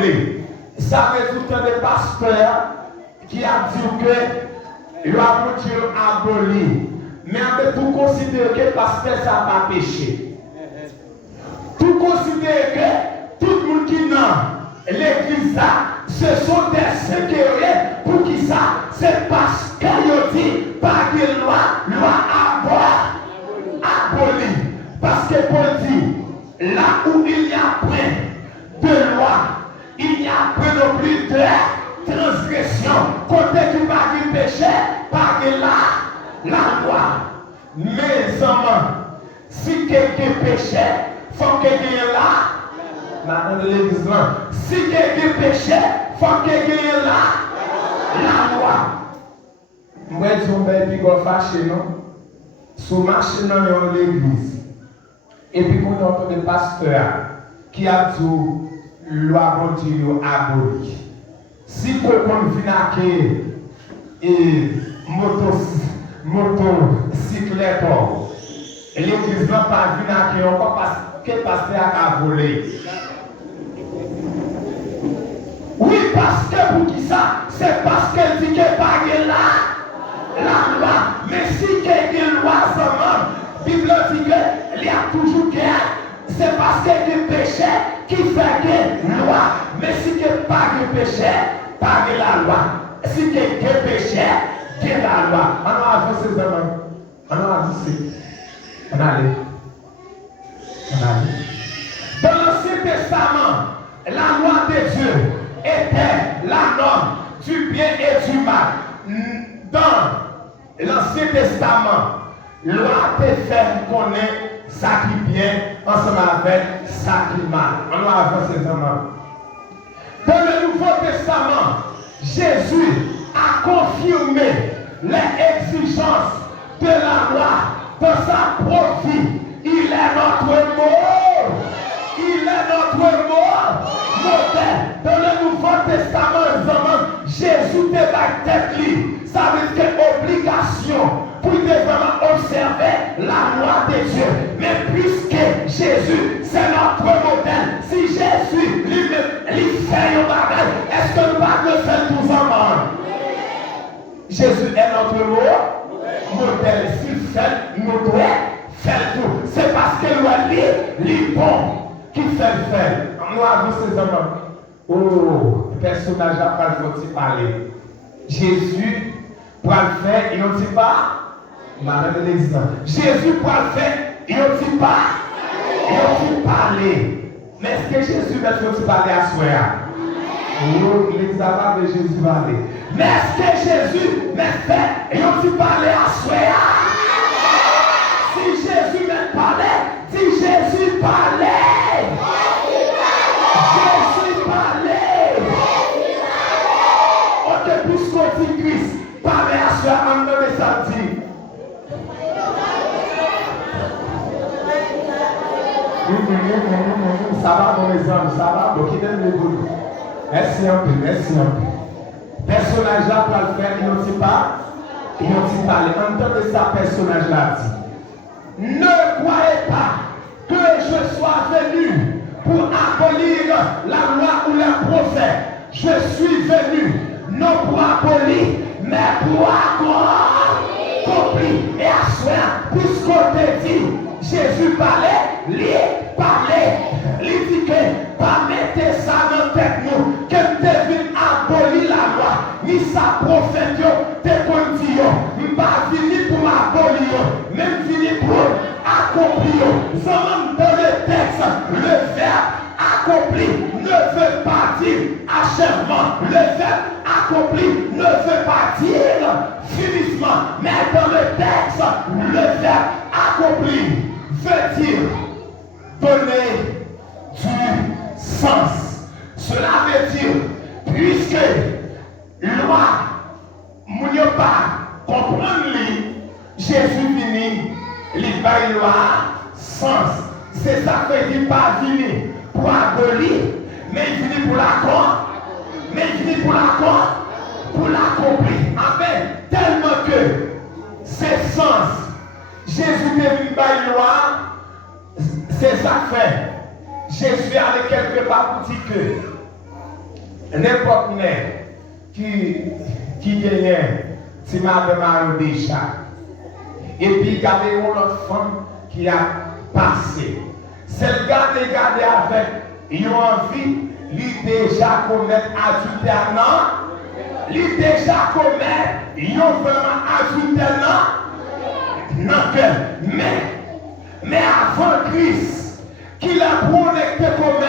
l'Assemblée. Ça résultat des pasteurs qui a dit que la Dieu aboli. Mais tout considérer que le pasteur ça n'a pas péché. Tout considérer que tout le monde qui est dans l'église, ce sont des sécurités pour qui ça? C'est parce qu'il dit pas de loi abolie. Parce que Paul dit, là où il y a point de loi, il n'y a point non plus de transgression. Côté qui pas du péché, pas de la loi. Mes amis, si quelqu'un péchait, il faut que quelqu'un ait là. Dans l'église là. Si quelqu'un péchait, il faut que quelqu'un ait là. La loi. Moi, je suis un peu fâché, non? Sous marché dans l'église. Et puis, quand on entend des pasteurs qui a dit loi continue abolie. Si quelqu'un vient et motocyclette, l'église n'a pas vu encore parce que le pasteur a volé. Oui, parce que pour qui ça? C'est parce qu'elle dit qu'elle pas la loi. Mais si quelqu'un a une loi seulement, la Bible dit qu'il y a toujours guerre. C'est parce qu'il y a du péché qui fait que loi. Mais si il n'y a pas de péché, pas de la loi. Si quelqu'un a péché, il y a la loi. On a avancé ces hommes. On a avancé. On a allé. Dans l'Ancien Testament, la loi de Dieu était la norme du bien et du mal. Dans l'Ancien Testament, la loi te fait connaître ça qui est bien ensemble avec ça qui est mal. On a avancé ces hommes. Dans le Nouveau Testament, Jésus a confirmé les exigences de la loi dans sa propre vie. Il est notre mort. Il est notre mort. Dans le Nouveau Testament, Jésus te bat tête libre. Ça veut dire obligation pour vraiment observer la loi de Dieu. Mais puisque Jésus, c'est notre modèle, si Jésus lui fait un bagage, est-ce que nous ne faire tous ensemble? Jésus est notre modèle. S'il fait, nous devons faire tout. C'est parce que lui est bon qui fait le faire. Nous avons ces hommes. Oh, le personnage n'a pas le parler. Jésus, pour le faire, il ne dit pas. Madame de l'exemple. Jésus, pour le faire, il ne dit pas. Il ne dit parler. Mais est-ce que Jésus va parler à soi? Oh, l'examen de Jésus va aller. Mais est-ce que Jésus m'a fait et on dit parler à soi? Si Jésus m'a parlé, si Jésus parlait. Jésus parlait. Ok, puisqu'on dit Christ, parler à soi en nom de samedi. Ça va dans les hommes, ça va, donc il donne les boules. Merci un peu, merci un peu. Personnage là pour le faire, il ne dit pas, en tant que ça, personnage là dit. Ne croyez pas que je sois venu pour abolir la loi ou les prophètes. Je suis venu non pour abolir, mais pour accomplir. Et à soi, puisqu'on te dit, Jésus parlait, lui parlait. Il dit que pas mettre ça dans tête nous, que tu venu abolir la loi, ni sa prophète, te conduit, pas venu pour abolir, même venu pour accomplir. Seulement dans le texte, le verbe accompli ne veut pas dire achèvement. Le verbe accompli ne veut pas dire finissement. Mais dans le texte, le verbe accompli veut dire donner du sens. Cela veut dire, puisque loi, nous ne pas comprendre lui, Jésus vini, il va loi sens. C'est ça que il pas venu pour abolir, mais il vient pour l'accomplir. Amen. Tellement que c'est sens. Jésus est venu par loi, c'est ça fait. Jésus allait quelque part pour dire que n'importe qui gagne, si madame déjà. Et puis, regardez l'autre femme qui a passé. C'est le garder avec une envie, lui déjà commettre adultère, non? Lui déjà commettre, ils ont vraiment adultère, non? Mais avant Christ, qu'il a connecté comme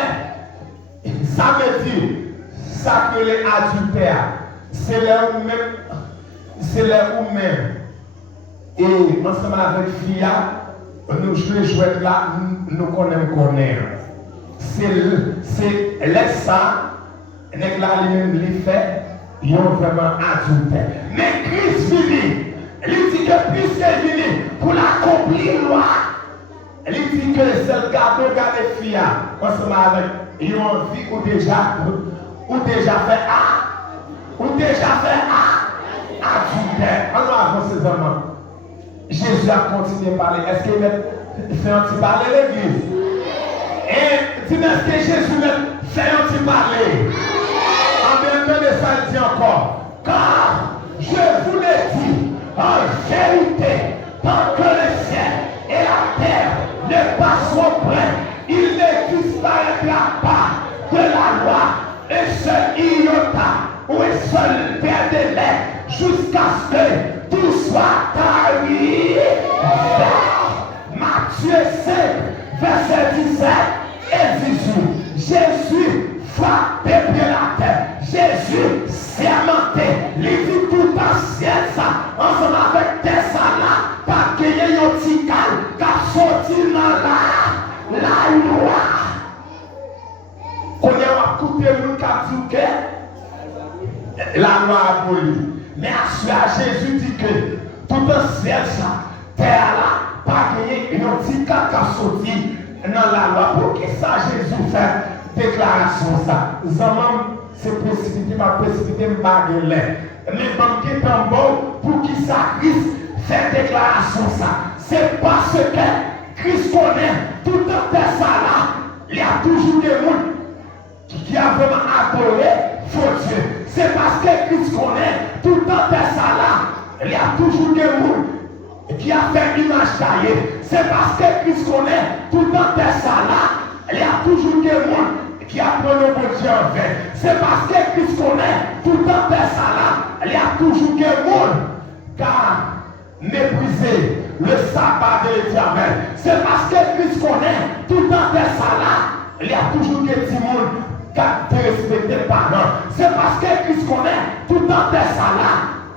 ça veut dire, ça que les adultères, c'est là où même, et ensemble avec Fia, nous jouons là, nous connaissons. C'est laisse ça, les là, lui fait, ils ont vraiment adultère. Mais Christ vient. Il dit que puisqu'il est venu pour l'accomplir la loi, il dit que c'est le cadeau des filles, ensemble avec, ils ont envie ou déjà fait adultère. On va avancer ces hommes. Jésus a continué à parler. Est-ce qu'il fait un petit parler l'église? Et dis-moi, est-ce que Jésus fait un petit parler? En même temps de ça, il dit encore, car je vous l'ai dit, en vérité, tant que le ciel et la terre ne passeront point, il ne disparaîtra pas de la loi, un seul iota ou un seul père de lait, jusqu'à ce que tout soit taillé. Matthieu 5, verset 17 et 18. Jésus frappe bien la terre. Jésus sermenté. Il dit tout ancien ça. Ensemble avec Tessala. Pas qu'il y ait un petit calme. Qu'a sorti dans la loi. Qu'on y a coupé le cap du cœur. La loi abolie. Mais à Jésus dit que tout ancien ça. Terre là. Pas qu'il y ait un petit calme qu'a sorti dans la loi. Pour qui ça Jésus fait déclaration ça? Zaman. C'est précipité, ma précipité, ma baguette. Mais banquiers tambour, pour qui ça Christ fait déclaration ça? C'est parce que Christ connaît tout le temps ça là. Il y a toujours des gens qui a vraiment adoré faux Dieu. C'est parce que Christ connaît tout le temps ça là. Il y a toujours des gens qui a fait image taillée. C'est parce que Christ connaît tout le temps ça là. Il y a toujours des gens qui apprend le bon Dieu en fait. C'est parce que Christ connaît tout le temps ça là. Il y a toujours des gens car mépriser le sabbat de l'Éternel. C'est parce que Christ connaît tout le temps ça là. Il y a toujours des petits gens qui ont respecté les parents. C'est parce que Christ connaît tout le temps ça là.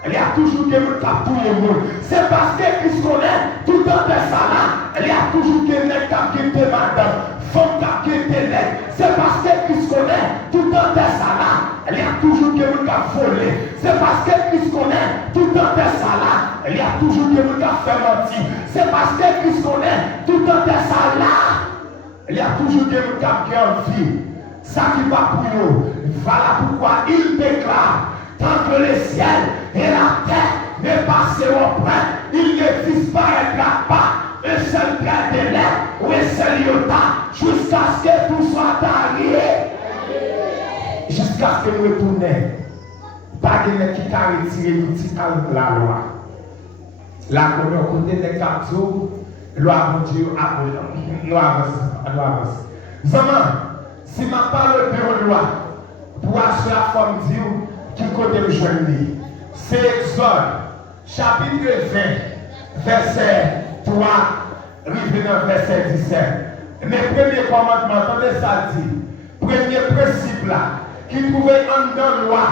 Il y a toujours des gens qui ont tout le monde. C'est parce que Christ connaît tout le temps ça là. Il y a toujours des gens qui ont quitté madame. C'est parce que Christ connaît tout le temps ça là. Il y a toujours quelqu'un qui a volé. C'est parce que Christ connaît tout le temps ça là. Il y a toujours quelqu'un qui a fait mentir. C'est parce que Christ connaît tout le temps ça là. Il y a toujours quelqu'un qui a envie. Ça qui va pour nous. Voilà pourquoi il déclare tant que le ciel et la terre ne passeront point, il ne disparaîtra pas. Un seul grain de lait ou un seul iota jusqu'à ce que tout soit arrivé. Jusqu'à ce que nous retournions. Pas de qui a retiré la loi. La côté des 4 jours, loi de Dieu a nous avance. Zaman, si ma parole de loi, pour assurer la forme de Dieu, qui côté le journée, c'est Exode, chapitre 20, verset 3, arrivé dans verset 17. Mais premier commandement, attendez ça dit. Premier principe là, qui pouvait en dans la loi,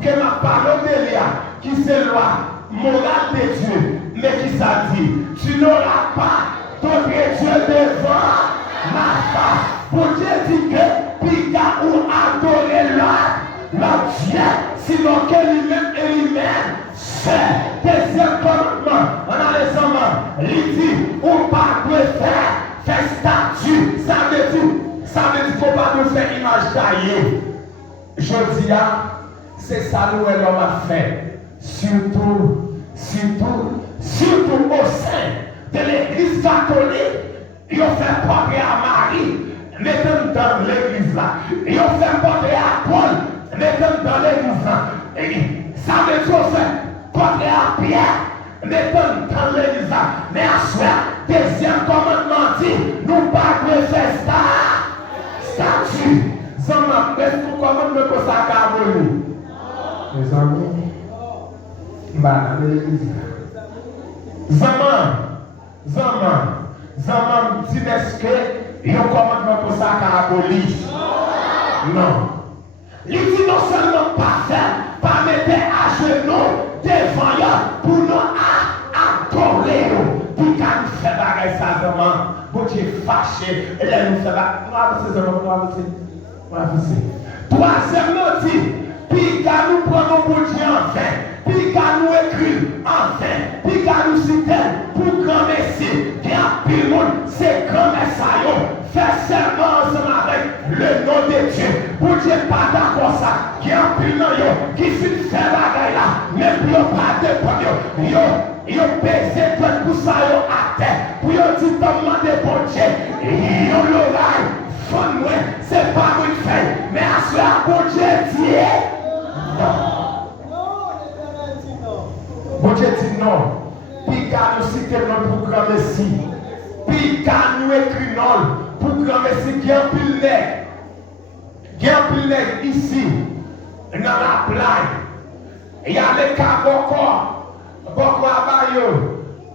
que ma parole de l'Éa, qui c'est loi morale de Dieu, mais qui ça dit, tu n'auras pas d'autre Dieu devant ma face. Pour Dieu dit que, pika ou adorer l'autre Dieu, sinon que lui-même et lui-même, c'est deuxième commandement. On a les hommes, il dit, on pas de faire statut. Ça veut dire qu'on pas de faire image taillée. Je dis, c'est ça que l'homme a fait. Surtout au sein de l'église catholique, ils ont fait portrait à Marie, mettons dans l'église là. Ils ont fait portrait à Paul, mettons Ça veut dire fait contre à Pierre, mettons dans l'église. Mais à soi, deuxième commandement dit, nous pas de faire statue. Zaman, est-ce que vous commandez que ça a aboli? Mes amis, dans l'église. Zaman, dit est-ce que il y a un commandement pour ça a aboli? Non. Il dit non seulement pas faire, pas mettre à genoux devant eux pour nous adorer. Puis quand nous faisons bagaille ça, vraiment, pour Dieu fâché, et là nous faisons troisièmement dit, puis quand nous prenons pour Dieu en vain, puis quand nous écrivons en vain, puis quand nous citons pour grand Messie, qui a pris le monde, c'est grand Messiah. Fais seulement ensemble avec le nom de Dieu. Pour Dieu pas d'accord ça. Qui a pris le nom, qui fait faire bagaille là. Mais pour pas de problème. Yo baisé tout pour ça à terre. Pour yo dire demander bon Dieu. Yo l'oreille. Fond-moi. C'est pas moi qui fais. Mais à ce là, bon Dieu dit non. Bon Dieu dit non. Puis quand nous citons notre grand Messie. Puis quand nous écrivons pour grand Messie qui a un pile nègre. Qui a un pile nègre ici. Dans la plaine. Il y a les cas beaucoup à Bayo.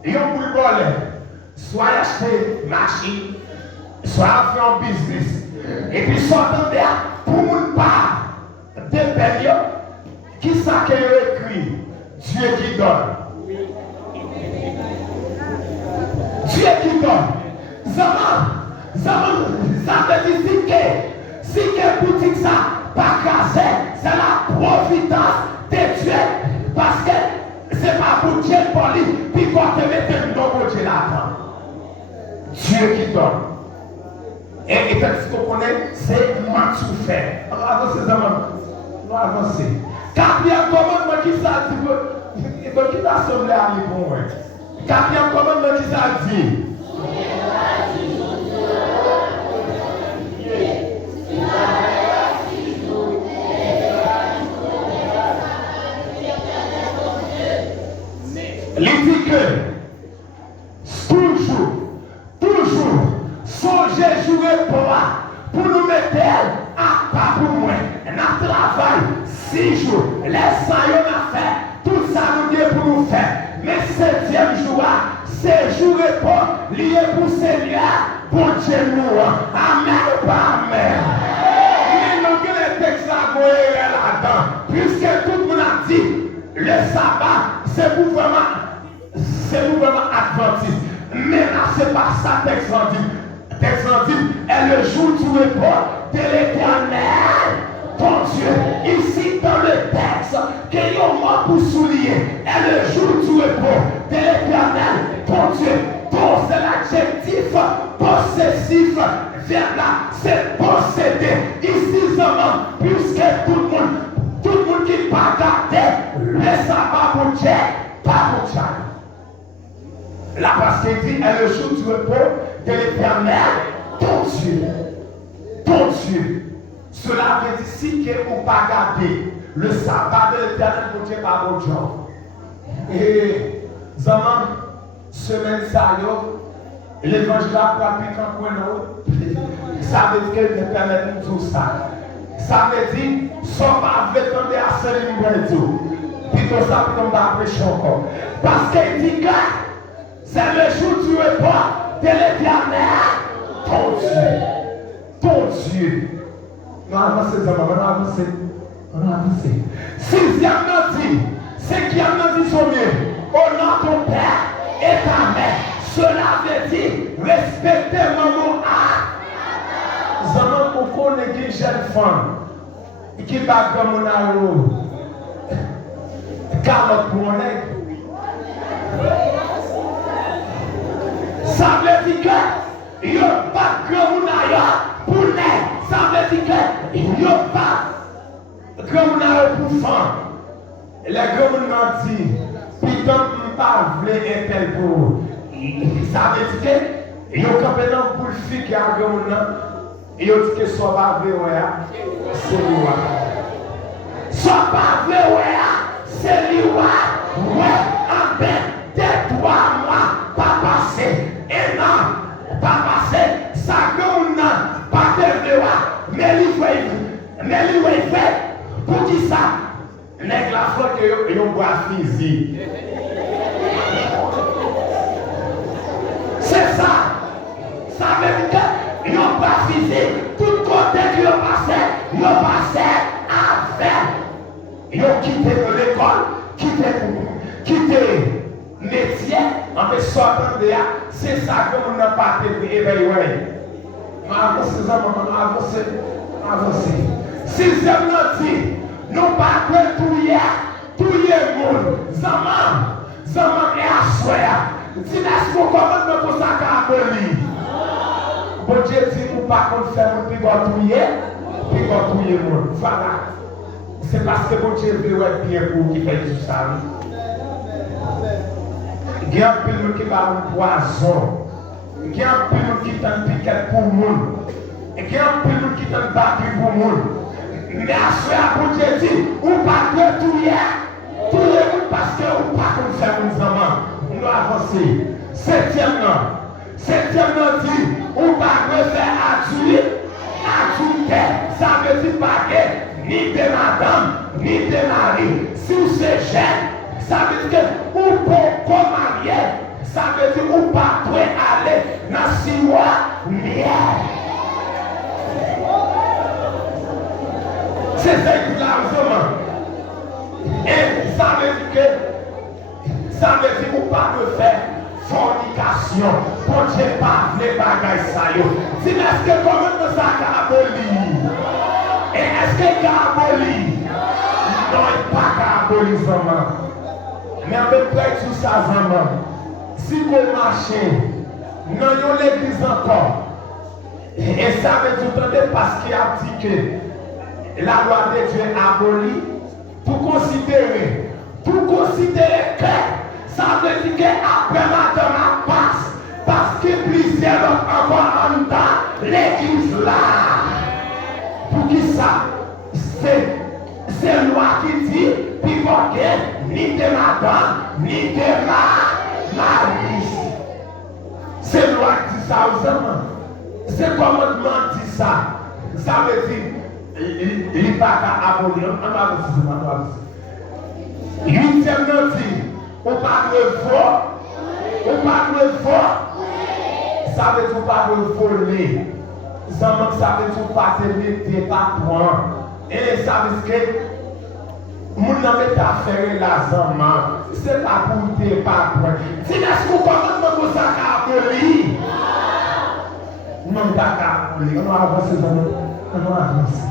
Ils ont pour le voler. Soit acheter machine, soit faire un business. Et puis sortant de là, pour ne pas de période, qui ça qui est écrit? Dieu qui donne. Dieu qui donne. Zaman, ça veut dire si que boutique ça, pas casé, c'est la providence de Dieu. Parce que c'est pas pour Dieu pour lui, puis quand tu mets un nom pour Dieu là-dedans. Dieu qui donne. Et ce qu'on connaît, c'est moi tout fait. Avancez, Zaman. Nous avancer. Quatrième commandement qui ça dit, qui t'a sauvé à l'île. Quatrième commandement qui ça dit. Il dit que toujours, songez jouer pour nous mettre à pas pour moi. Nous travaillons 6 jours, les 100 à faire, tout ça nous dit pour nous faire. Mais 7e jour, c'est jour pour lié pour Seigneur, pour Dieu nous. Amen ou pas amen. Mais nous avons les textes là-dedans, puisque tout le monde a dit, le sabbat, c'est pour vraiment adventiste. Mais là, ce n'est pas ça texte en dit. Texte en dit, est le jour du repos de l'Éternel, ton Dieu. Ici, dans le texte, qu'il y a mort pour souligner, est le jour du repos de l'Éternel, ton Dieu. Ton, c'est l'adjectif possessif. Vers là, c'est posséder. Ici, seulement, puisque tout le monde qui pas gardé, le sabbat pour Dieu, pas pour Dieu. Là, parce qu'il dit, est le jour du repos de l'Éternel, ton Dieu. Ton Dieu. Cela veut dire si que vous pas gardé le sabbat de l'Éternel pour Dieu, pas pour Dieu. Et, zaman, semaine ça, l'évangile a pas pu comprendre. Ça veut dire que l'Éternel nous dit ça. Ça veut dire, sans pas attendre à ce niveau. Puis que ça peut tomber à prêcher encore. Parce qu'il dit que c'est le jour du repas de l'Éternel, ton Dieu. Ton Dieu. Nous avançons, on avance. 6e dit, c'est qui a dit son mieux. Honore ton père et ta mère. Cela veut dire respecter maman à. Zaman pour qu'on ait une jeune femme qui va comme un arrow. Carotte pour un aigle. Ça veut dire que il n'y a pas de grand pour l'aigle. Ça veut dire que il n'y a pas de grand pour femme. Les grands dit, putain, pas voulu être tel pour. Ça veut dire que il y a un pour le fille qui a un grand. Il y a dit que soit pas vrai, c'est moi. Sois pas vrai, ouais, c'est lui, ouais, en ben, des 3 mois, pas passé, et non, pas passé, ça comme non, pas de vrai, mais lui, fait, pour qui ça? Nèg la fois que yon bois physique. C'est ça. Ça veut dire que yon bois physique. Tout côté que yon passait avec. Yon quitté l'école, quitté métier, en fait sortant de là, c'est ça que nous n'avons pas été éveillés. Avancez. Sixième note. Nous pas tout le monde, zaman et assoya. Si n'est-ce qu'on commence de pour ça qu'à abolir. Bon Dieu dit nous pas qu'on fait mon puis tout le monde. Voilà. C'est parce que bon Dieu veut être bien pour qui fait tout ça. Il y a un peu qui va un poison. Il y a un peu qui t'en pique pour le monde. Il y a un peu qui t'en battu pour le monde. Mais à ce pour Dieu dit, ou pas de tout le monde parce que ou pas comme ça nous amants. On doit avancer. Septième nom dit, ou pas de faire adulte, ça veut dire pas que ni de madame, ni de mari. Si c'est jeune, ça veut dire que ou pour marier, ça veut dire ou pas de aller dans 6 mois, miel. C'est ça qui largement. Et ça veut dire qu'on pas de faire fornication. Pour Dieu pas les bagailles ça yo. Si est-ce que comment ça a aboli? Et est-ce qu'il a aboli? Non, il pas aboli zaman. Mais en même temps tout ça zaman. Si vous marchez, non yon l'église encore. Et ça veut dire parce qu'il a dit que la loi de Dieu abolie pour considérer que ça veut dire qu'après madame passe parce que plusieurs encore en dans l'église là. Pour qui ça? C'est loi qui dit puis ni de madame ni de mari. C'est loi qui dit ça aux hommes. C'est commandement dit ça. Ça veut dire il n'est pas qu'à abolir. On va voir. Huitième dit, on parle de fort. Ça veut dire pas de voler. Ça veut dire pas de mettre pas point. Et ça veut dire que mon nom est affaire la zaman. C'est pas pour te pas point. Si n'est-ce qu'on commence pour ça qu'à abolir. Non, pas qu'à abolir. On va avancer. On va avancer.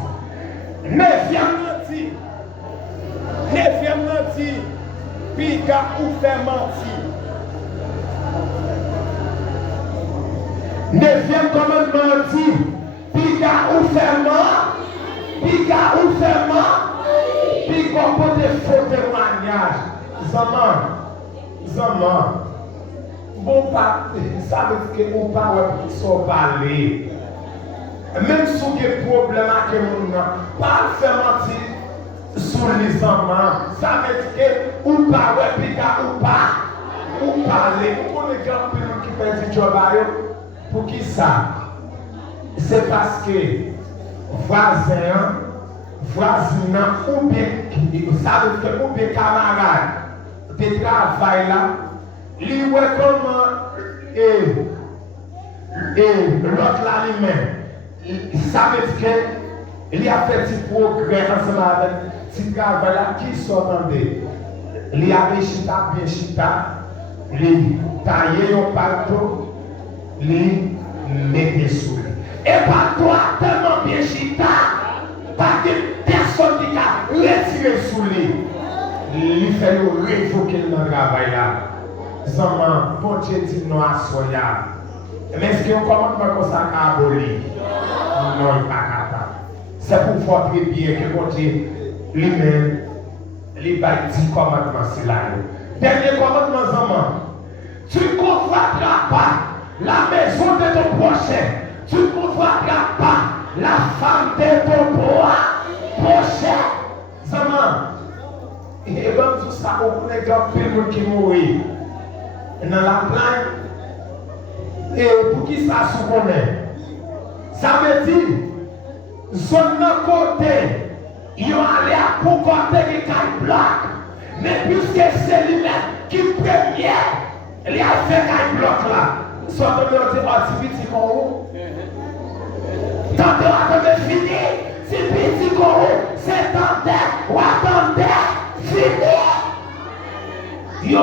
Neuvième dit, pica ou fait mentir. Neuvième commandement dit, pica ou fait mentir, pica pour des faux témoignages. Zaman. Bon pas, ça veut dire que on parle sans parler. Même si vous avez des problèmes avec les gens, pas faire mentir sur les amants. Ça veut dire que ou pas, ou parler. Pour les gens qui font du job, pour qui ça? C'est parce que voisin, ou bien, ça veut dire ou bien camarade, de travail là, lui voit comment l'autre là lui-même. Ça veut dire qu'il a fait des progrès ensemble avec ce travail là qui s'entendait. Il a bien chita, il taillé au pâteau, il mettait sous lui. Et par toi, tellement bien chita, pas de personne qui a retiré sous lui. Il fait le révoquer dans le travail là. Zaman, bon Dieu dit non à soya. Mais est-ce qu'on commence comme ça à abolir? Non, il n'est pas capable. C'est pour voir très bien que mon Dieu lui-même, il va dire commandement c'est là. Dernier commandement, zaman. Tu ne convoiteras pas la maison de ton prochain. Tu ne convoiteras pas la femme de ton prochain. Zaman, tout ça, on connaît grand monde qui mourit dans la plaine. Et pour qui ça se connaît? Ça veut dire, zone de côté, ils ont allé à pour côté qui est bloc. Mais puisque c'est lui-même qui premier, il a fait un bloc là. Soit on dit, oh, c'est petit qu'on roule. Attendez, fini. C'est petit qu'on roule. C'est tendez, ou attendez, fini. Yo,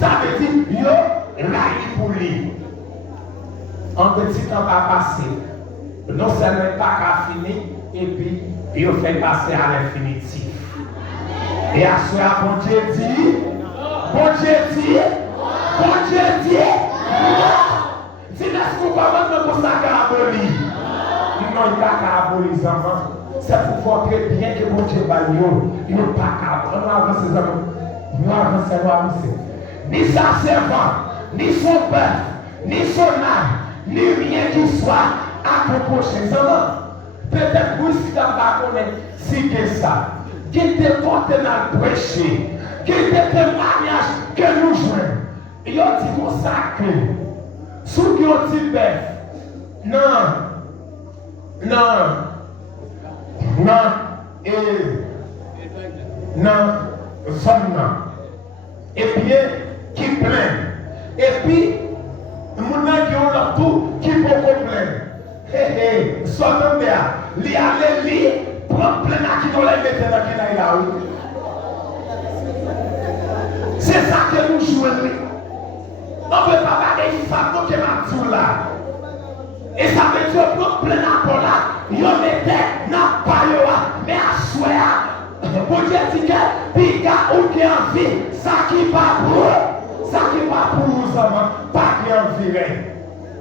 ça veut dire, yo, raï pour lui. Un petit temps va passer. Non seulement pas qu'à finir, et puis, il fait passer à l'infinitif. Et à ce moment, bon Dieu dit, non. Si n'est-ce qu'on va mettre pour ça caraboli. Non, il n'y a pas caraboli, enfants. C'est pour voir très bien que bon Dieu va il n'y a pas caraboli. On avance ces hommes. Nous avançons. Ni sa servant, ni son père, ni son âme, ni rien qui soit à prochain. Peut-être que si tu n'as pas connu, si c'est ça. Qui te compte dans le prêcher, qui te témoignage que nous jouons. Il a dit comme ça que, ceux qui ont dit bœuf, et bien, qui plaint. Et puis, les gens qui ont leur tour, qui peuvent plaindre. Sortons de là, li allez li, prendre plein à qui on les mettre dans qui là. C'est ça que nous jouons. On ne peut pas parler de femme qui m'a tout là. Et ça veut dire prendre plein à pour là, ils mettaient dans pas mais à souhait. Pour Dieu dit que pica ou qui en vie, ça qui pas pour, ça qui pas pour nous hommes, pas qui en virait,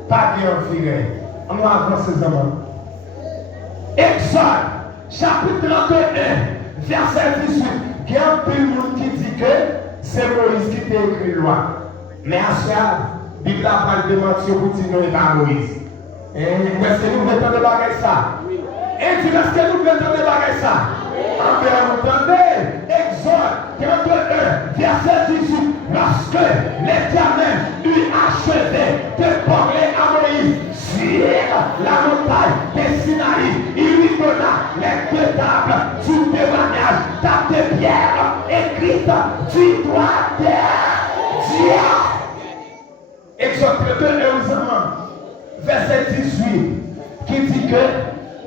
pas qui en virait. On va avancer ces hommes. Exode, chapitre 31, verset 18. Il y a un peu de monde qui dit que c'est Moïse qui t'a écrit la loi. Mais à ce moment, la Bible a pas démentir pour dire non, pas Moïse. Est-ce que nous voulons débarquer ça? Et dis, est-ce que nous voulons débarquer ça? Entendez, Exode 31, verset 18. Lorsque l'Éternel eut achevé de parler à Moïse sur la montagne de Sinaï, il lui donna les deux tables du témoignage, tables de pierre écrites du doigt de Dieu. Exode 31, verset 18, qui dit que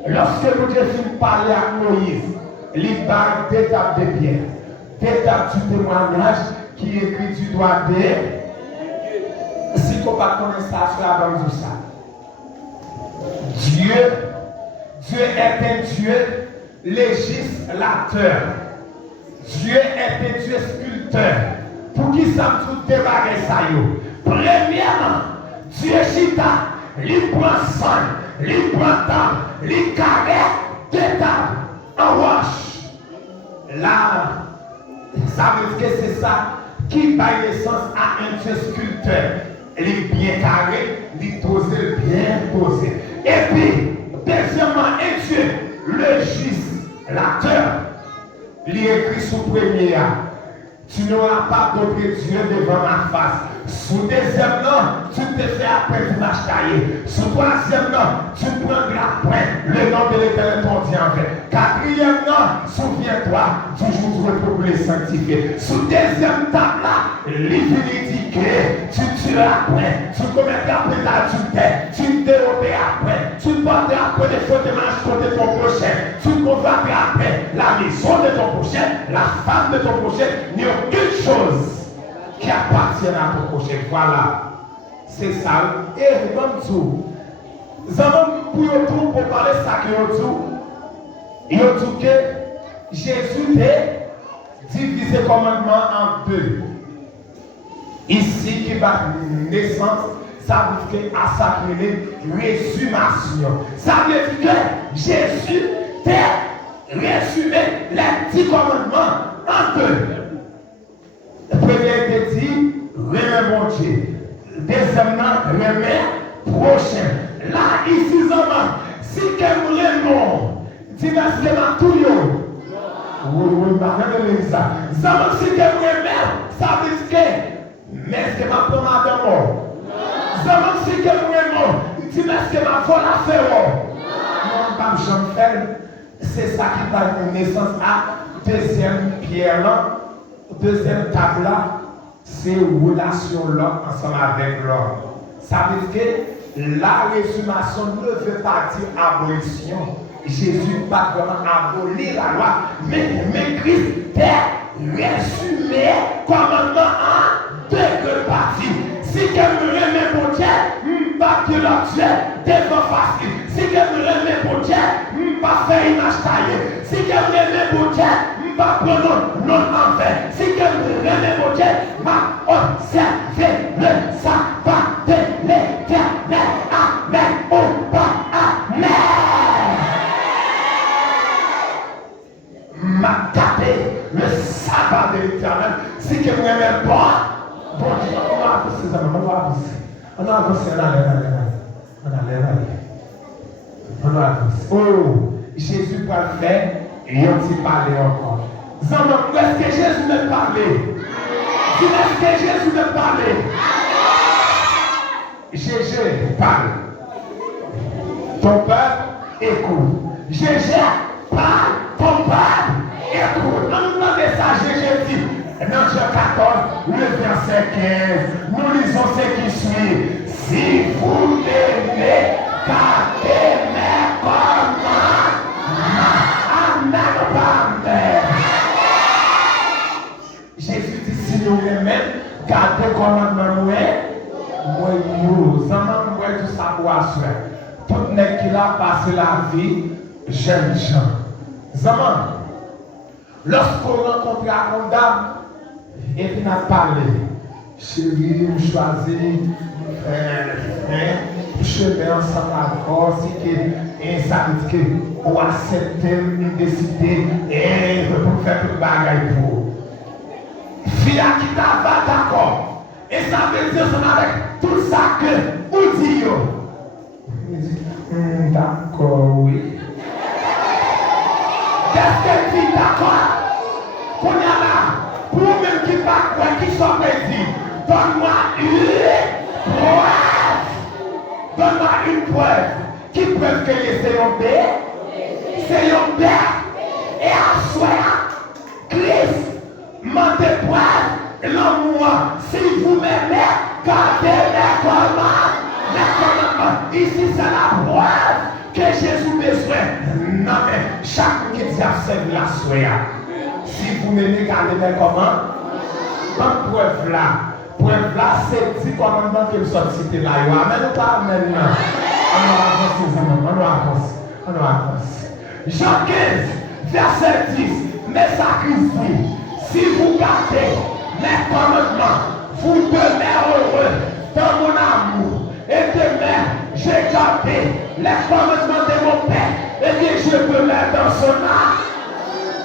lorsque nous devons parler à Moïse, il barre des tables de pierre, des tables du témoignage qui écrit du doigt de si on ne connaît ça, cela va nous ça. Dieu est un Dieu législateur. Dieu est un Dieu sculpteur. Pour qui ça me débarrer ça? Premièrement, Dieu chita, il prend sang, il prend table, il carré deux tables en roche. Là, ça veut dire que c'est ça qui donne naissance à un Dieu sculpteur. Il est bien carré, il est posé, bien posé. Et puis, deuxièmement, un Dieu, le législateur, il est écrit sous premier. Tu n'auras pas d'autre Dieu devant ma face. Sous deuxième nom, tu te fais après du match taillé. Sous troisième nom, tu prendras après le nom de l'Éternel ton Dieu en fait. Quatrième nom, souviens-toi du jour où tu pour les sanctifier. Sous deuxième table là, l'Évangile dit que tu tueras après, tu commettras après l'adultère, tu déroberas après, tu porteras après les fautes de marche contre ton prochain, tu convoiteras après la maison de ton prochain, la femme de ton prochain. Il n'y a aucune chose qui appartient à ton prochain. Voilà. C'est ça. Et comme tout, pour parler de ça, il y a tout que Jésus a divisé le commandement en deux. Ici, qui va naissance, ça veut dire assacrer résumation. Ça veut dire que Jésus a résumé les 10 commandements en deux. Le premier était dit, remets mon Dieu. Deuxièmement, remets prochain. Là, ici, si quelqu'un est mort, dis-moi ce que tout le monde. Oui, gloire. Même l'église. Zaman si que vous aimez, ça veut dire que, mais est-ce que ma prend madame mort? Zaman si que vous aimez, il dit, mais est-ce que ma folle a fait mort? Non, pas j'en fais. C'est ça qui va une naissance à deuxième pierre là, deuxième table là, c'est relation là ensemble avec l'homme. Ça veut dire que la résummation ne veut pas dire abolition. Jésus n'a pas vraiment aboli la loi, mais Christ est résumé commandement en deux parties. Si quelqu'un remet pour Dieu, pas que l'autre Dieu devant facile. Si quelqu'un remet pour Dieu, pas faire une taillée. Si quelqu'un remet pour Dieu, pas prendre non envers. Si quelqu'un remet pour Dieu, m'a observé le sabbat de l'Éternel. Amen ou pas amen. M'a tapé le sabbat de l'Éternel. Si quelqu'un remet pas, bon Dieu, on va avancer, on va avancer. On va avancer, on va avancer. Oh, Jésus va le faire et on s'y parle encore. Zama, est-ce que Jésus me parlait? Est-ce que Jésus me parlait? Jésus parle. Ton peuple écoute. Jésus parle. Ton peuple écoute. On demande ça, Jésus dit. Dans Jean 14, le verset 15, nous lisons ce qui suit. Si vous m'aimez, gardez mes commandements. Amen, amen. Jésus dit, si nous aimons, gardez les commandements. Moi, yo, zaman moi tout ça pour assurer. Tout n'est qui a passé la vie, jeune gens. Zaman, lorsqu'on rencontre un condamné, et puis on a parlé, chérie, on choisit, chemin ensemble d'accord, si que ça veut dire qu'on accepte, on décide, et pour faire tout le bagage pour. Fille qui t'a pas d'accord, et ça veut dire qu'on avec tout ça que vous dites. Il dit, d'accord, oui. Qu'est-ce que tu dis d'accord? Qu'on y a là. Pour même qui pas quoi, qui soit dit, donne-moi une preuve. Donne-moi une preuve. Qui preuve que c'est un père? C'est un père. Et à soi, Christ m'a des preuves. L'amour, si vous m'aimez, gardez mes commandements. Ici, c'est la preuve que Jésus besoin. Non, mais chaque qui dit observe la soya. Si vous m'aimez, gardez mes commandements. Bonne preuve là, c'est 10 commandements que vous sortez là. Amen ou pas amen? On va avancer. Jean 15, verset 10. Mais ça Christ dit, si vous gardez mes commandements, vous demeurez heureux dans mon amour. Et demain, j'ai gardé les commandements de mon Père. Et bien, je peux mettre dans son âme.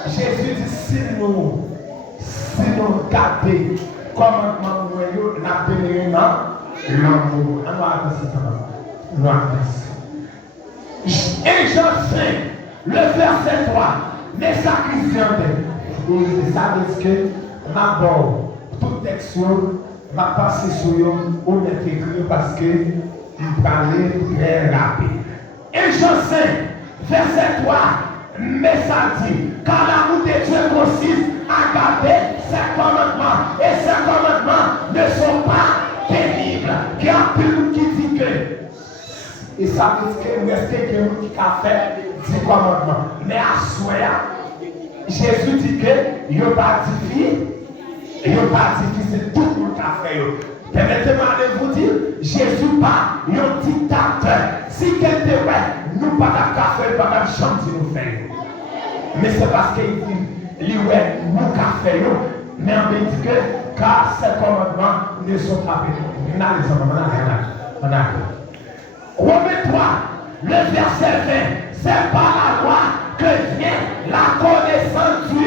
Jésus dit, si nous gardons commandements, nous avons l'amour. On va avancer. Et Jean 5, le verset 3, mais ça Christian, ça veut dire que d'abord, tout texte va passer sur eux, on est écrit parce que il parlait très rapide. Et Jean 5, verset 3, mais ça dit, car l'amour de Dieu consiste à garder ses commandements, et ses commandements ne sont pas pénibles. Il y a plus qui dit que, et ça veut dire que reste quelqu'un qui a fait 10 commandements. Mais à soi, Jésus dit que il n'y a pas de fille. Et il n'y a pas dit que c'est tout le monde qui a fait. Permettez-moi de vous dire, Jésus pas un dictateur. Si quelqu'un nous pas de pas de chance nous fait. Mais c'est parce qu'il dit, nous fait. Mais on dit que car ces commandements ne sont pas pénibles. On a Romains 3, le verset 20, c'est par la loi que vient la connaissance du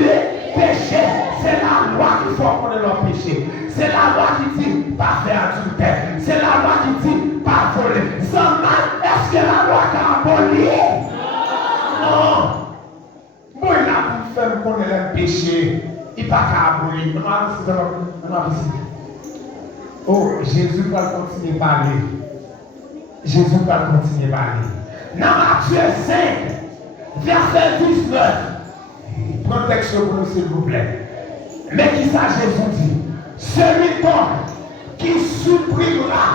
péché. C'est la loi qu'il faut connaître leur péché. C'est la loi qui dit pas faire adultère. C'est la loi qui dit pas voler. Est-ce que la loi t'a aboli? Non. Moi, il a pu faire connaît le péché, il n'est pas abolir. Oh, Jésus va continuer à parler. Jésus va continuer à parler. Dans Matthieu 5, verset 19, prenez texte pour nous, s'il vous plaît. Mais qui ça Jésus dit? Celui donc qui supprimera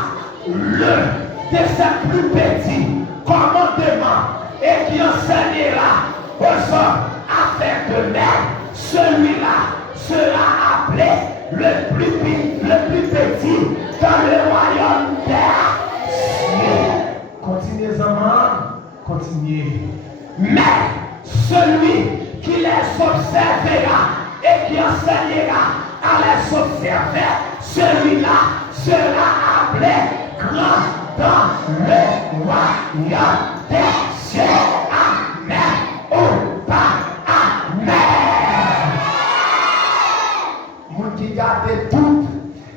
le de ses plus petits commandements et qui enseignera aux hommes à faire de même, celui-là sera appelé le plus petit dans le royaume des cieux. Continuez, maman, continuez. Mais celui qui les observera et qui enseignera à les observer, celui-là sera appelé grand dans le royaume des cieux. Amen. Oh, pas amen. Moun qui garde tout,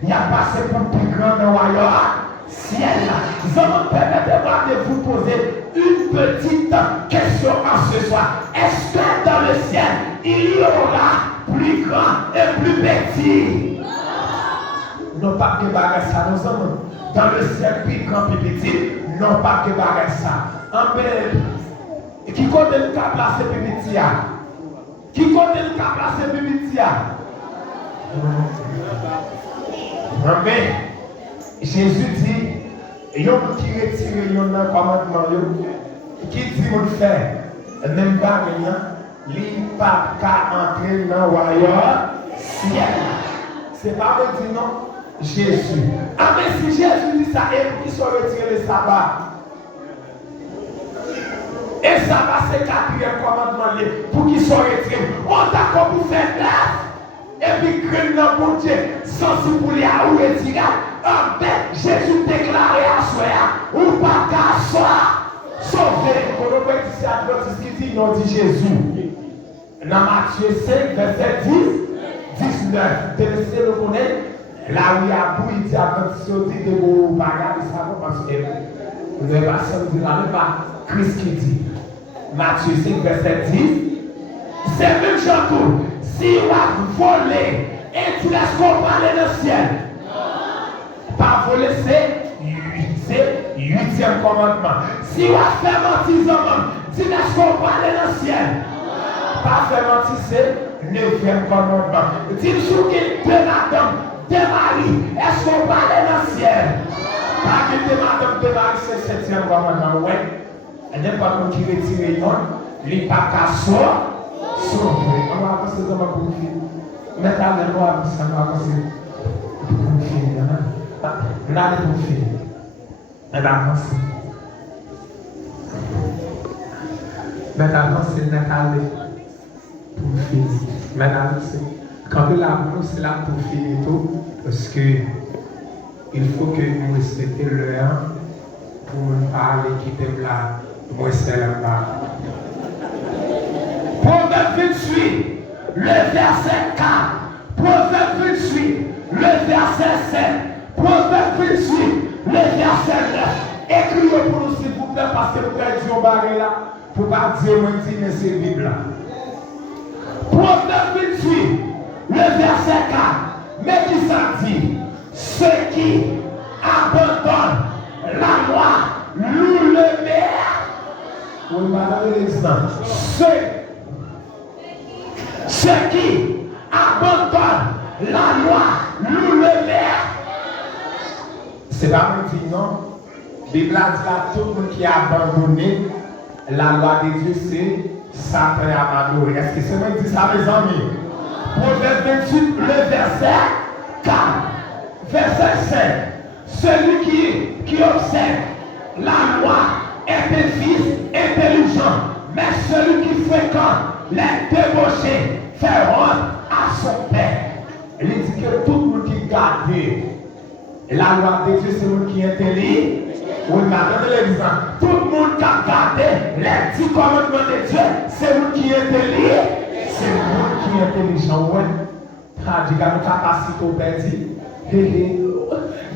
il y a passé pour le plus grand dans le royaume ciel. Je me permettez-moi de vous poser une petite question en ce soir. Est-ce que dans le ciel, il y aura plus grand et plus petit? Non, pas que bagarre ça, nous sommes dans le ciel plus grand et plus petit. Non, pas que bagarre ça. Qui compte le cap là, c'est plus petit? Qui compte le cap là, c'est plus petit? Amen. Jésus dit, il y a qui retire un commandement, qui dit on fait, même pas rien, il n'y a pas qu'à entrer dans le royaume ciel. C'est pas me dire non, Jésus. Ah mais si Jésus dit ça, et qu'ils sont retirés le sabbat. Et sabbat c'est quatrième commandement pour qu'ils soient retirés. On d'accord pour faire neuf. Et puis crème dans mon Dieu, sans si vous voulez ou retirer. Jésus déclaré à soi, ou pas qu'à soi, sauvé. On peut dire c'est Adventiste qui dit non, dit Jésus. Dans Matthieu 5, verset 10, 19, vous devez le connaître. Là où il y a beaucoup, il dit Adventiste, il dit de vos bagages, ça va parce que vous devez pas se dire là, mais pas Christ qui dit. Matthieu 5, verset 10, c'est même chose. Si on a volé et tu laisses qu'on parle dans le ciel, pas voler, c'est 8e commandement. Si on a fait mentir, tu laisses qu'on parle dans le ciel, pas faire mentir, c'est 9e commandement. Dis-nous que deux madames, deux maris, est-ce qu'on parle dans le ciel? Pas que deux madames, deux maris, c'est 7e commandement. Ouais, il n'y a pas de qui retire non, il n'y a pas qu'à soi. On va passer dans ma bouche. Maintenant, on va passer dans ma bouche. On a des bouches. On va avancer. Maintenant, c'est Nathalie pour finir. Maintenant, quand l'amour, c'est là pour finir tout. Parce que il faut que nous respections le un pour nous parler qui t'aime là. Moi, c'est là-bas. Proverbe 28, le verset 4. Proverbe 28, le verset 7. Proverbe 28, le verset 9. Écrivez pour nous, s'il vous plaît, parce que vous avez dit au barré là, pour ne pas dire, moi, mais c'est la Bible là. Proverbe 28, le verset 4. Mais qui s'en dit? Ceux qui abandonnent la loi, louent le maire. Oui, madame l'exemple. Ceux qui abandonnent la loi, louent le maire. C'est pas mon dit non. La Bible a dit là, tout le monde qui a abandonné la loi de Dieu, c'est Satan a abandonné. Est-ce que c'est moi qui dit ça, mes amis? Proverbe 28, le verset 4. Verset 5. Celui qui observe la loi est un fils intelligent, mais celui qui fréquente les débauchés fait honte à son père. Il dit que tout le monde qui garde la loi de Dieu, c'est le monde qui est intelligent. Oui, madame l'exemple. Tout le monde qui a gardé les 10 commandements de Dieu, c'est le monde qui est intelligent. C'est le monde qui est intelligent. Oui. Tu as une capacité au père.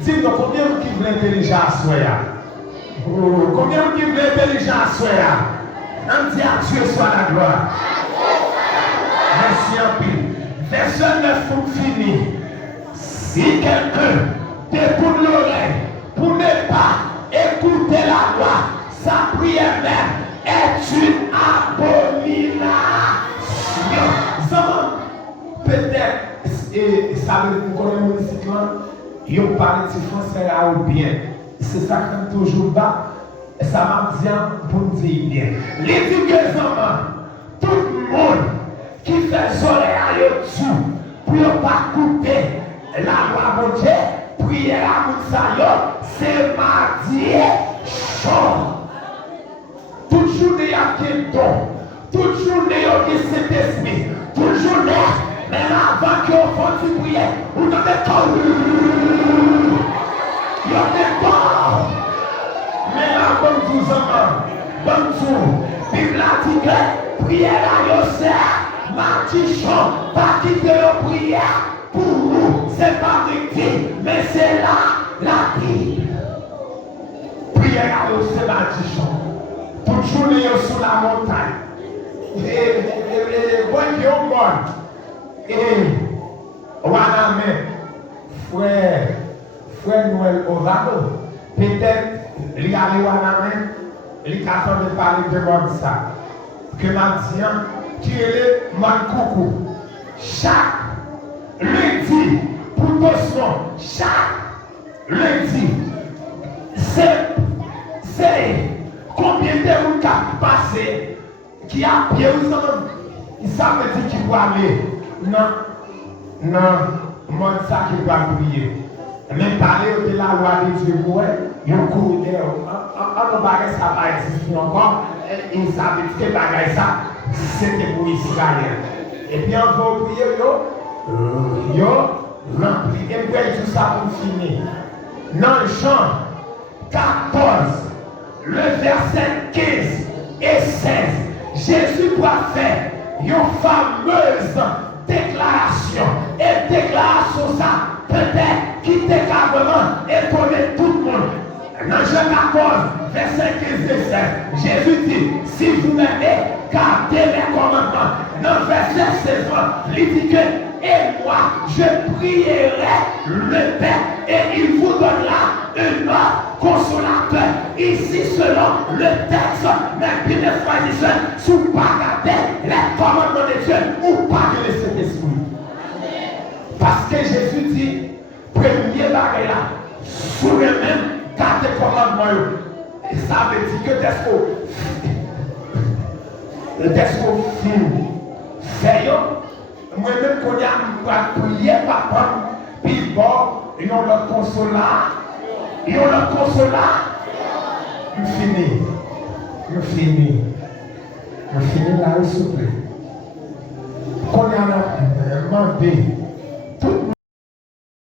Dis-moi, combien de qui veulent l'intelligence à soi? Combien de qui veulent l'intelligence à soi? On dit à Dieu soit la gloire. Merci un peu. Verset 9 pour finir. Si quelqu'un t'écoute l'oreille pour ne pas écouter la loi, sa prière même est une abomination. Peut-être, et ça veut dire qu'on est ici, il parle de français là ou bien. C'est ça qu'on toujours bas. Ça m'a dit pour me dire bien. L'éducation, tout le monde qui fait soleil à dessus pour ne pas couper la loi de Dieu, prier à Moussaïo, c'est mardi chaud. Toute journée, il y a quel don. Toute journée, il y a cet esprit. Toute journée, même avant qu'on fasse une prière, vous avez temps. Il y a des temps. Mais là, comme vous en Bible a dit que prière à Yosef, Martichon, pas quitter la prière pour nous, c'est pas victime, mais c'est là la Bible. Prière à Yosef, Martichon, toute journée sur la montagne. Et bon, et Waname, frère Noël Ovado, peut-être. Il y a les Waname, il attend de parler de moi ça. Que maintenant, qui est le Mankoukou. Chaque lundi, pour Tosson, chaque lundi, c'est combien de temps qui a passé, qui a pied, ils savent dire qu'il doit aller. Non, moi, ça qui doit prier. Même parler de la loi de Dieu, il y a un coup de on va ça va exister encore. Ils savent que bagaille ça, c'était pour Israël. Et puis on va prier, yo, rempli. Et puis tout ça pour finir. Dans Jean 14, le verset 15 et 16, Jésus doit faire une fameuse déclaration. Et déclaration ça, peut-être qui vraiment étonner tout le monde. Dans Jean 14, verset 15 et 16, Jésus dit, si vous m'aimez, gardez mes commandements. Dans verset 16, il dit que, et moi, je prierai le Père, et il vous donnera un autre consolateur. Ici, selon le texte, mais bien frères, si vous pas garder les commandements de Dieu, ou pas de laisser l'esprit. Parce que Jésus dit, premier bagage là, sur eux-mêmes, garder les commandements. Et ça veut dire que qu'est-ce qu'on fait, moi-même, quand il y a prié, papa, puis bon, ils ont le consolat. Ils ont le consolat. Je finis là, s'il vous plaît. Quand il y a demandé,